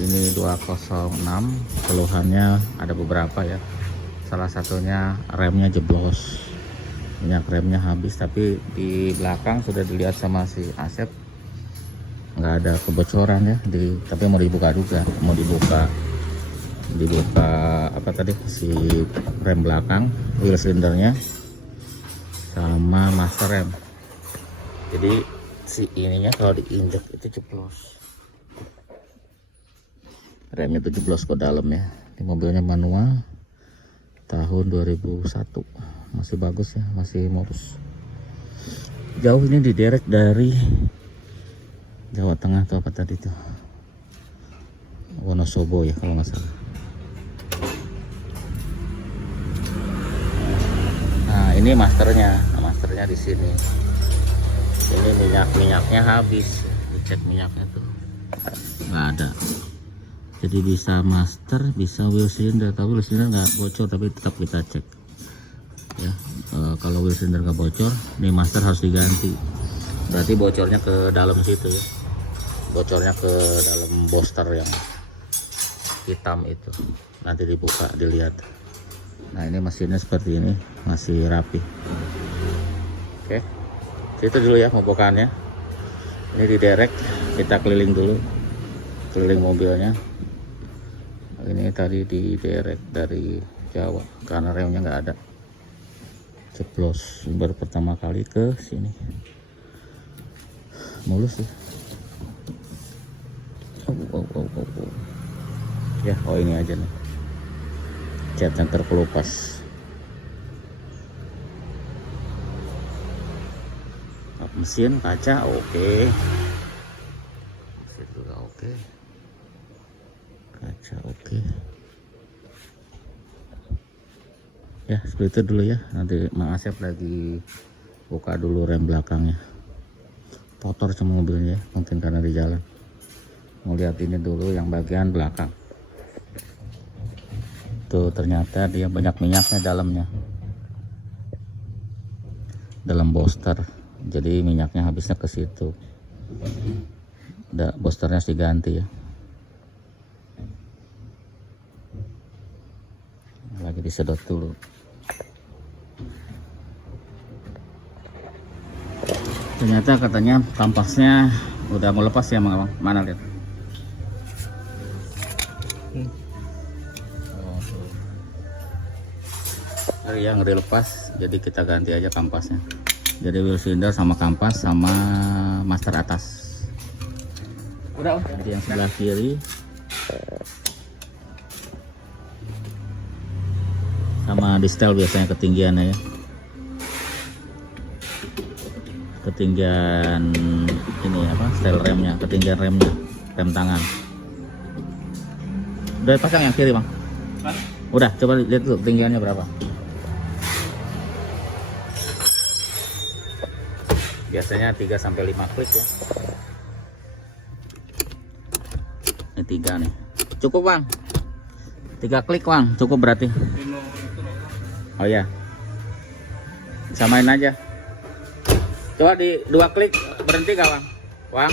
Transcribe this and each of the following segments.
ini 206. Keluhannya ada beberapa ya, salah satunya remnya jeblos, minyak remnya habis. Tapi di belakang sudah dilihat sama si Asep, nggak ada kebocoran ya, tapi mau dibuka juga, mau dibuka apa tadi, si rem belakang, wheel cylindernya sama master rem. Jadi si ininya kalau diinjek itu jeblos, remnya itu jeblos ke dalam ya. Di mobilnya manual tahun 2001, masih bagus ya, masih mulus. Jauh ini diderek dari Jawa Tengah atau apa tadi tuh, Wonosobo ya kalau nggak salah. Nah ini masternya, masternya di sini. Ini minyaknya habis, dicek minyaknya tuh nggak ada. Jadi bisa master, bisa wheel cylinder. Kalau wheel cylinder nggak bocor tapi tetap kita cek ya. Kalau wheel cylinder nggak bocor, nih master harus diganti. Berarti bocornya ke dalam situ ya, bocornya ke dalam booster yang hitam itu. Nanti dibuka dilihat. Nah ini mesinnya seperti ini, masih rapi. Oke, itu dulu ya pembukaannya. Ini diderek, kita keliling dulu, keliling mobilnya. Ini tadi diderek dari Jawa karena remnya nggak ada, jeblos. Baru pertama kali ke sini, mulus ya. Ya, oh ini aja nih, cat yang terkelupas. Mesin, kaca oke. Mesin juga oke. Kaca oke. Ya seperti itu dulu ya. Nanti Mang Asep lagi buka dulu rem belakangnya. Kotor semua mobilnya, mungkin karena di jalan. Mau lihat ini dulu yang bagian belakang. Tuh ternyata dia banyak minyaknya dalamnya, dalam booster. Jadi minyaknya habisnya ke situ. Boosternya harus diganti ya. Lagi disedot dulu. Ternyata katanya kampasnya udah mau lepas ya, Mang. Mana lihat? Yang dilepas, jadi kita ganti aja kampasnya. Jadi wheel cylinder sama kampas sama master atas. Udah. Jadi yang sebelah kiri sama di setel biasanya ketinggiannya ya, ketinggian ini apa, setel remnya, ketinggian remnya, rem tangan. Udah pasang yang kiri, Bang? Udah, coba lihat tuh ketinggiannya berapa. Biasanya 3-5 klik ya. Ini 3 nih. Cukup, Bang. 3 klik, Bang. Cukup berarti. Oh ya. Samain aja. Coba di 2 klik berhenti gak, Bang? Bang.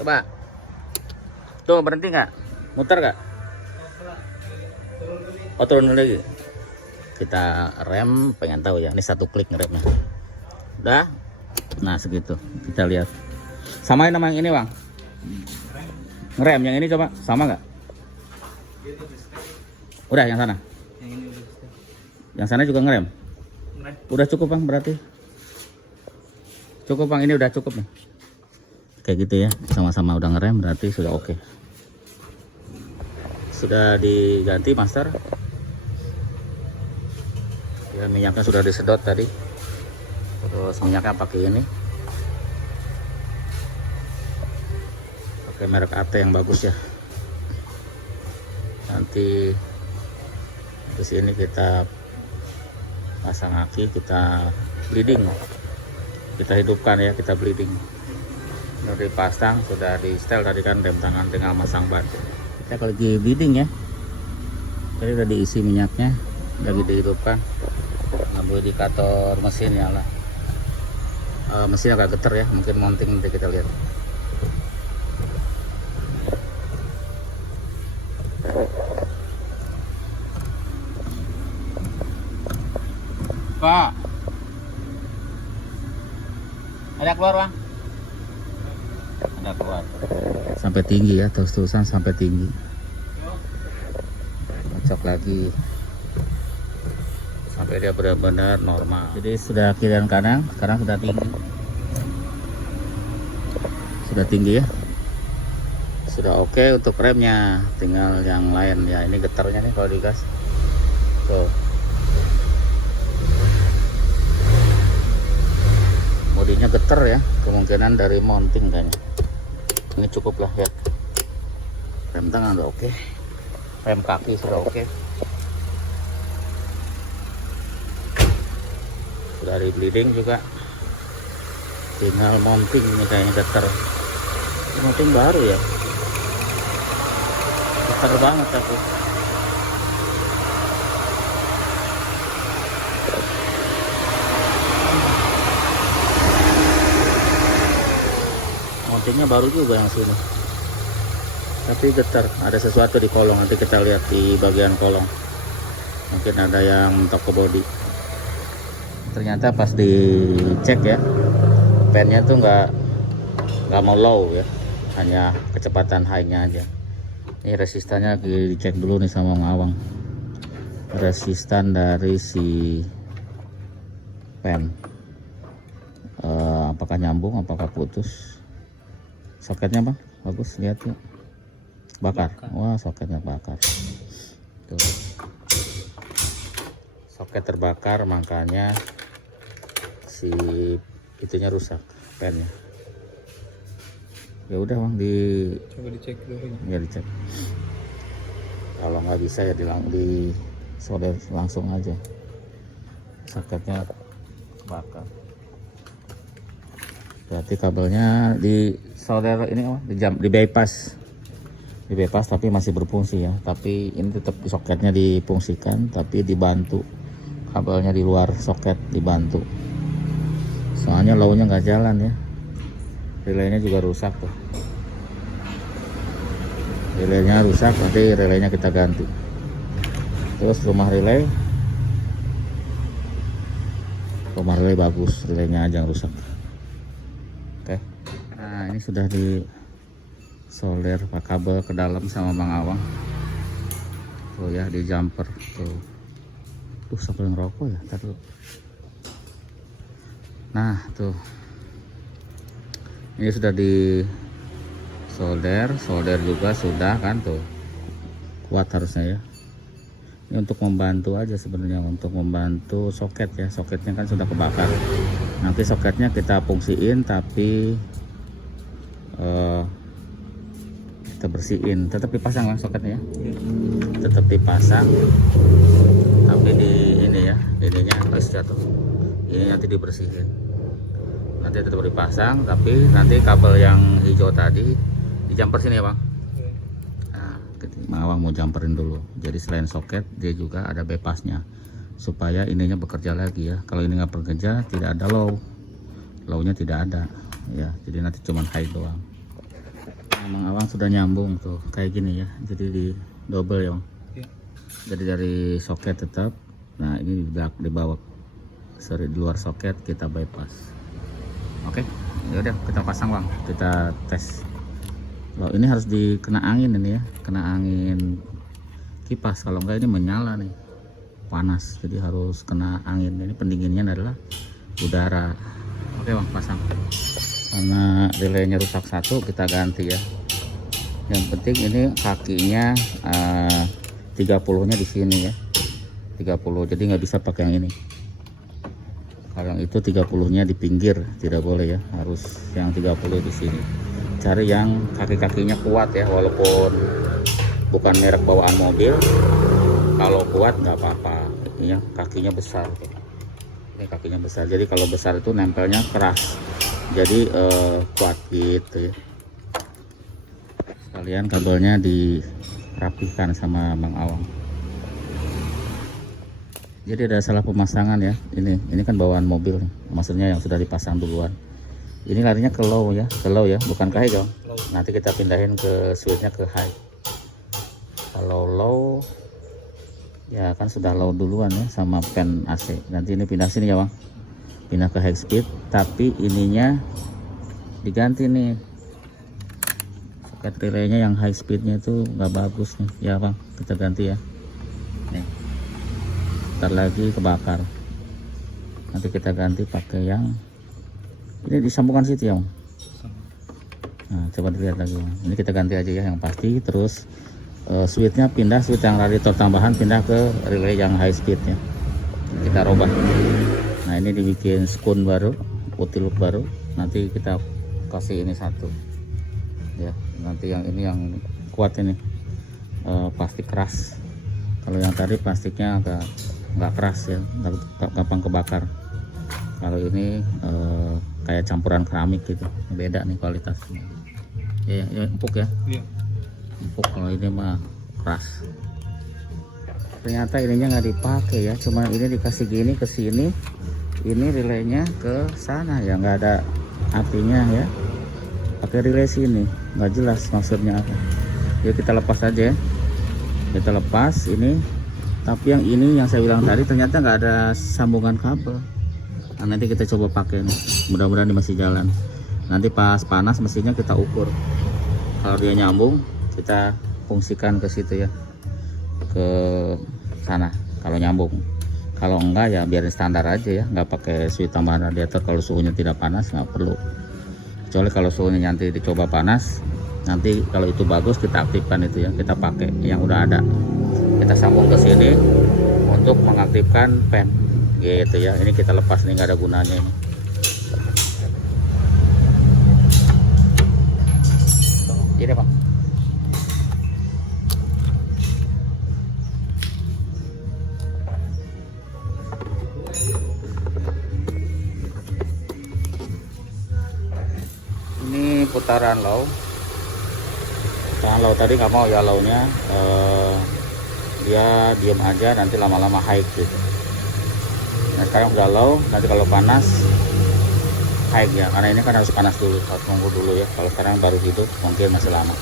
Coba. Tuh berhenti nggak? Muter nggak? Oh turun lagi. Kita rem, pengen tahu ya. Ini 1 klik ngeremnya. Udah. Nah segitu, kita lihat. Samain sama yang ini, Bang. Ngerem yang ini coba, sama nggak? Udah yang sana. Yang sana juga ngerem. Udah cukup, Bang, berarti. Cukup, Bang, ini udah cukup nih. Kayak gitu ya, sama-sama udah ngerem berarti sudah oke. Sudah diganti master. Ya minyaknya sudah disedot tadi. Terus minyaknya pakai ini, pakai merek AT yang bagus ya. Nanti di sini kita pasang aki, kita bleeding, kita hidupkan ya, kita bleeding. Sudah dipasang, sudah di setel tadi kan rem tangan dengan masang ban. Kita lagi bleeding ya. Tadi udah diisi minyaknya, lagi dihidupkan. Ngambil indikator mesin nyala. Mesin agak getar ya, mungkin mounting nanti kita lihat. Pak. Ada keluar bang? Ada keluar. Sampai tinggi ya, terus-terusan sampai tinggi. Cocok lagi. Sampai dia benar-benar normal. Jadi sudah kiri dan kanan, sekarang sudah tinggi. Sudah tinggi ya. Sudah oke untuk remnya, tinggal yang lain ya. Ini getarnya nih kalau digas. Tuh. Bodinya getar ya, kemungkinan dari mounting kayaknya. Ini cukup lah ya. Rem tangan udah oke. Rem kaki sudah oke. Sudah di bleeding juga. Tinggal mounting ini kayaknya getar. Mounting baru ya. Getar banget tapi. Mountingnya baru juga yang sini. Tapi getar, ada sesuatu di kolong. Nanti kita lihat di bagian kolong. Mungkin ada yang mentok ke bodi. Ternyata pas dicek ya, pennya tuh nggak mau low ya, hanya kecepatan high-nya aja. Ini resistannya dicek dulu nih sama Bang Awang. Resistan dari si pen, apakah nyambung, apakah putus? Soketnya bang, bagus, lihat yuk. Bakar. Wah, soketnya bakar. Tuh. Soket terbakar, makanya si itunya rusak, pennya. Ya udah bang, coba dicek dulu. Ya dicek. Kalau nggak bisa ya di solder langsung aja. Soketnya bakar. Berarti kabelnya di solder ini di bypass. Di bypass tapi masih berfungsi ya. Tapi ini tetap di soketnya difungsikan, tapi dibantu. Kabelnya di luar soket dibantu. Soalnya low-nya nggak jalan ya. Relaynya juga rusak tuh. Relaynya rusak, nanti relaynya kita ganti. Terus rumah relay bagus, relaynya aja yang rusak. Oke. Nah ini sudah di solder pak kabel ke dalam sama Bang Awang. Tuh ya, di jumper tuh. Sampai ngerokok ya, ntar dulu. Nah tuh, ini sudah di solder juga sudah kan tuh, kuat harusnya ya. Ini untuk membantu aja sebenarnya, untuk membantu soket ya. Soketnya kan sudah kebakar. Nanti soketnya kita fungsiin, tapi kita bersihin. Tetap dipasang lah soketnya ya. Tetap dipasang, tapi di ini ya, ininya harus jatuh. Ini nanti dibersihin. Nanti tetap dipasang, tapi nanti kabel yang hijau tadi di jumper sini ya bang. Nah, Awang mau jumperin dulu. Jadi selain soket, dia juga ada bypassnya supaya ininya bekerja lagi ya. Kalau ini nggak bekerja, tidak ada low-nya tidak ada ya. Jadi nanti cuman high doang. Emang Awang sudah nyambung tuh kayak gini ya. Jadi di double ya bang. Jadi dari soket tetap. Nah ini di bawah, sorry, di luar soket kita bypass. Oke, ya udah kita pasang bang, kita tes. Loh ini harus dikena angin ini ya, kena angin kipas, kalau enggak ini menyala nih, panas. Jadi harus kena angin. Ini pendinginnya adalah udara. Oke bang, pasang. Karena relaynya rusak satu, kita ganti ya. Yang penting ini kakinya 30-nya di sini ya, 30. Jadi nggak bisa pakai yang ini. Kalau yang itu 30-nya di pinggir, tidak boleh ya, harus yang 30 di sini. Cari yang kaki-kakinya kuat ya, walaupun bukan merek bawaan mobil. Kalau kuat nggak apa-apa. Ini kakinya besar. Ini kakinya besar. Jadi kalau besar itu nempelnya keras. Jadi kuat gitu ya. Sekalian kabelnya dirapikan sama Bang Awang. Jadi ada salah pemasangan ya. Ini kan bawaan mobil, maksudnya yang sudah dipasang duluan. Ini larinya ke low ya, bukan ke high dong. Nanti kita pindahin ke switchnya ke high. Kalau low Ya kan sudah low duluan ya sama fan AC. Nanti ini pindah sini ya bang, pindah ke high speed, tapi ininya diganti nih. Soket relaynya yang high speednya itu nggak bagus nih ya bang, kita ganti ya. Nih, ntar lagi kebakar. Nanti kita ganti pakai yang ini disambungkan situ ya bang. Nah, coba dilihat lagi bang. Ini kita ganti aja ya yang pasti. Terus switchnya pindah, switch yang radiator tambahan pindah ke relay yang high speednya, kita robah. Nah ini dibikin spoon baru, putih loop baru. Nanti kita kasih ini satu ya, nanti yang ini yang kuat ini plastik keras. Kalau yang tadi plastiknya agak nggak keras ya, gampang kebakar. Kalau ini kayak campuran keramik gitu, beda nih kualitasnya ya, ya empuk ya. Empuk. Kalau ini mah keras. Ternyata ininya nggak dipakai ya, cuman ini dikasih gini ke sini, ini relaynya ke sana ya, nggak ada apinya ya, pakai relay sini, nggak jelas maksudnya apa ya. Kita lepas aja ya, kita lepas ini. Tapi yang ini yang saya bilang tadi ternyata nggak ada sambungan kabel. Nah, nanti kita coba pakai nih, mudah-mudahan dia masih jalan. Nanti pas panas mesinnya kita ukur, kalau dia nyambung kita fungsikan ke situ ya, ke sana kalau nyambung. Kalau enggak ya biarin standar aja ya, nggak pakai switch tambahan radiator. Kalau suhunya tidak panas nggak perlu, kecuali kalau suhunya nanti dicoba panas. Nanti kalau itu bagus kita aktifkan itu ya, kita pakai yang udah ada, kita sambung ke sini untuk mengaktifkan fan gitu ya. Ini kita lepas nih, nggak ada gunanya ini. Ini bang, ini putaran low. Putaran low tadi nggak mau ya, low-nya dia diem aja, nanti lama-lama high gitu. Nah sekarang udah low, nanti kalau panas high ya, karena ini kan harus panas dulu, harus tunggu dulu ya. Kalau sekarang baru hidup mungkin masih lama.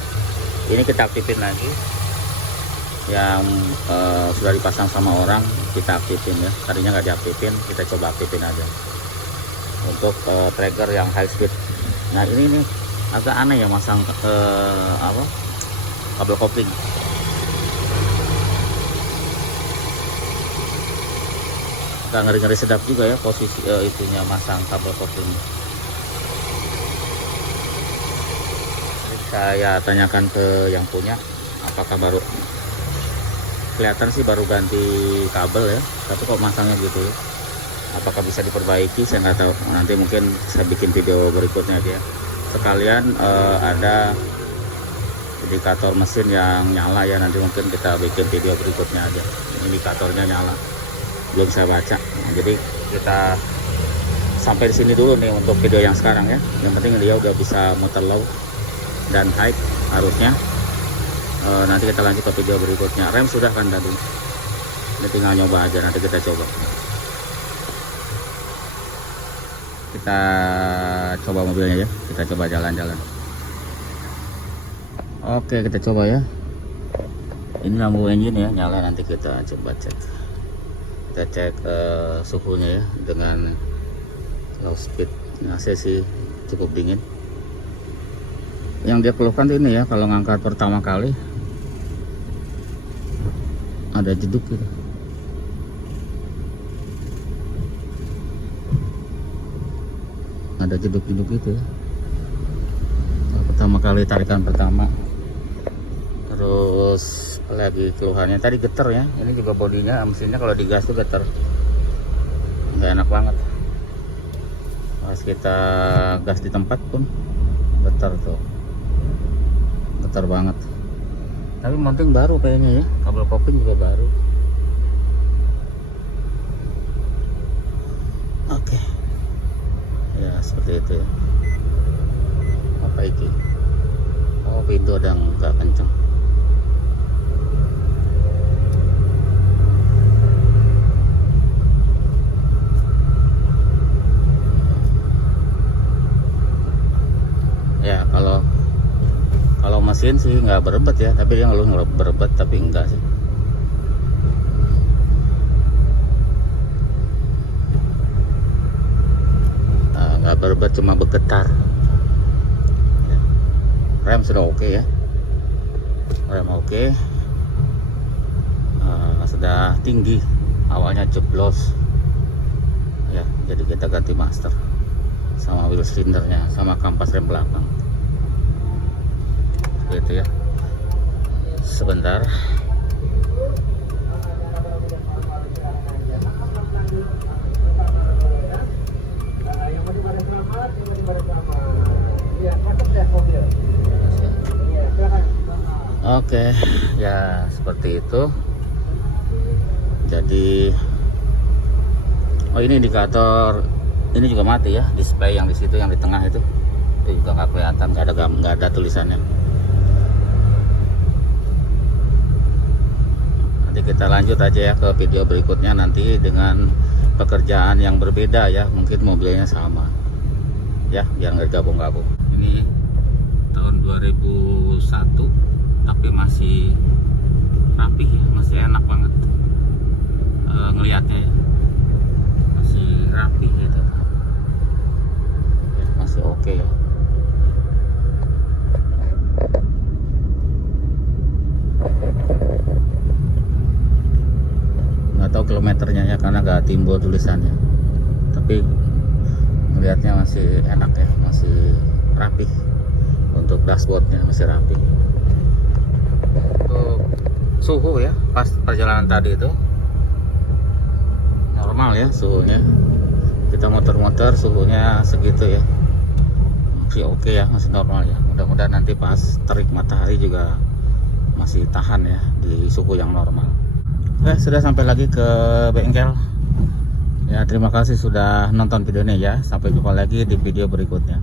Ini kita aktifin lagi yang sudah dipasang sama orang, kita aktifin ya. Tadinya nggak diaktifin, kita coba aktifin aja untuk trigger yang high speed. Nah ini nih agak aneh ya masang apa, kabel kopling. Agak ngeri-ngeri sedap juga ya posisi itunya masang kabel kopling. Saya tanyakan ke yang punya, apakah baru kelihatan sih baru ganti kabel ya, tapi kok masangnya gitu ya. Apakah bisa diperbaiki, saya nggak tahu. Nanti mungkin saya bikin video berikutnya aja. Sekalian ada indikator mesin yang nyala ya, nanti mungkin kita bikin video berikutnya aja. Indikatornya nyala, belum saya baca. Nah, jadi kita sampai di sini dulu nih untuk video yang sekarang ya. Yang penting dia udah bisa muter low dan high harusnya. Nanti kita lanjut ke video berikutnya. Rem sudah kan tadi, ini tinggal nyoba aja, nanti kita coba. Kita coba mobilnya ya, kita coba jalan-jalan. Oke, kita coba ya. Ini lampu engine ya nyala, nanti kita coba cek. Kita cek suhunya ya dengan low speed. AC sih cukup dingin. Yang dia keluhkan ini ya, kalau ngangkat pertama kali ada jeduk gitu. Ada jeduk-jeduk gitu ya. Pertama kali tarikan pertama. Terus lagi keluhannya tadi getar ya. Ini juga bodinya, mesinnya kalau digas tuh getar, nggak enak banget. Pas kita gas di tempat pun getar tuh, getar banget. Tapi mounting baru kayaknya ya, kabel kopling juga baru. Oke. Ya seperti itu ya. Apa itu? Oh, pintu ada nggak kencang. Ya kalau mesin sih nggak berebet ya, tapi dia ngeluh berebet, tapi enggak sih. nggak berbet, cuma bergetar. Rem sudah oke ya, rem oke. Sudah tinggi, awalnya jeblos ya, jadi kita ganti master sama wheel cylindernya sama kampas rem belakang gitu ya. Sebentar. Oke, ya seperti itu. Jadi, oh ini indikator ini juga mati ya, display yang di situ, yang di tengah itu juga nggak kelihatan, nggak ada tulisannya. Nanti kita lanjut aja ya ke video berikutnya nanti dengan pekerjaan yang berbeda ya, mungkin mobilnya sama ya, biar nggak gabung-gabung. Ini tahun 2001 tapi masih rapi ya, masih enak banget ngelihatnya ya, masih rapi gitu ya, masih oke ya. Nggak tahu kilometernya ya karena nggak timbul tulisannya, tapi melihatnya masih enak ya, masih rapi. Untuk dashboardnya masih rapi. Untuk suhu ya, pas perjalanan tadi itu normal ya suhunya. Kita muter-muter suhunya segitu ya, masih oke ya, masih normal ya. Mudah-mudahan nanti pas terik matahari juga masih tahan ya di suhu yang normal. Sudah sampai lagi ke bengkel ya. Terima kasih sudah nonton videonya ya, sampai jumpa lagi di video berikutnya.